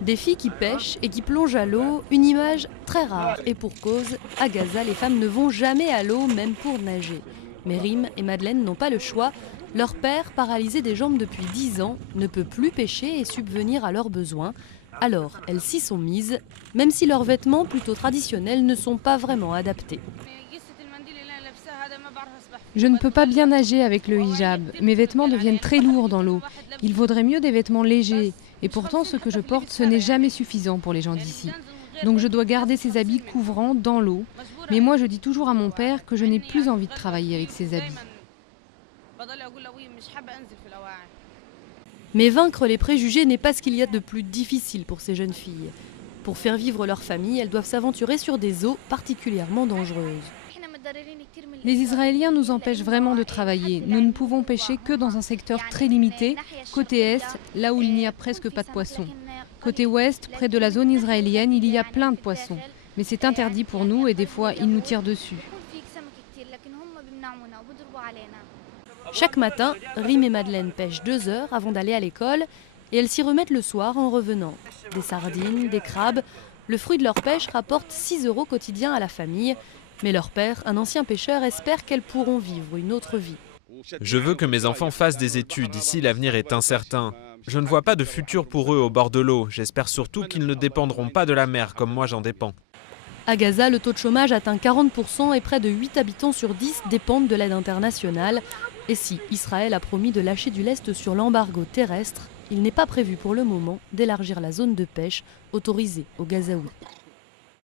Des filles qui pêchent et qui plongent à l'eau, une image très rare. Et pour cause, à Gaza, les femmes ne vont jamais à l'eau, même pour nager. Mais Rim et Madeleine n'ont pas le choix. Leur père, paralysé des jambes depuis 10 ans, ne peut plus pêcher et subvenir à leurs besoins. Alors, elles s'y sont mises, même si leurs vêtements, plutôt traditionnels, ne sont pas vraiment adaptés. Je ne peux pas bien nager avec le hijab. Mes vêtements deviennent très lourds dans l'eau. Il vaudrait mieux des vêtements légers. Et pourtant, ce que je porte, ce n'est jamais suffisant pour les gens d'ici. Donc je dois garder ces habits couvrants dans l'eau. Mais moi, je dis toujours à mon père que je n'ai plus envie de travailler avec ces habits. Mais vaincre les préjugés n'est pas ce qu'il y a de plus difficile pour ces jeunes filles. Pour faire vivre leur famille, elles doivent s'aventurer sur des eaux particulièrement dangereuses. Les Israéliens nous empêchent vraiment de travailler. Nous ne pouvons pêcher que dans un secteur très limité, côté est, là où il n'y a presque pas de poissons. Côté ouest, près de la zone israélienne, il y a plein de poissons. Mais c'est interdit pour nous et des fois, ils nous tirent dessus. Chaque matin, Rim et Madeleine pêchent 2 heures avant d'aller à l'école et elles s'y remettent le soir en revenant. Des sardines, des crabes, le fruit de leur pêche rapporte 6 € quotidiens à la famille. Mais leur père, un ancien pêcheur, espère qu'elles pourront vivre une autre vie. Je veux que mes enfants fassent des études, ici l'avenir est incertain. Je ne vois pas de futur pour eux au bord de l'eau, j'espère surtout qu'ils ne dépendront pas de la mer comme moi j'en dépends. À Gaza, le taux de chômage atteint 40% et près de 8 habitants sur 10 dépendent de l'aide internationale. Et si Israël a promis de lâcher du lest sur l'embargo terrestre, il n'est pas prévu pour le moment d'élargir la zone de pêche autorisée aux Gazaouis.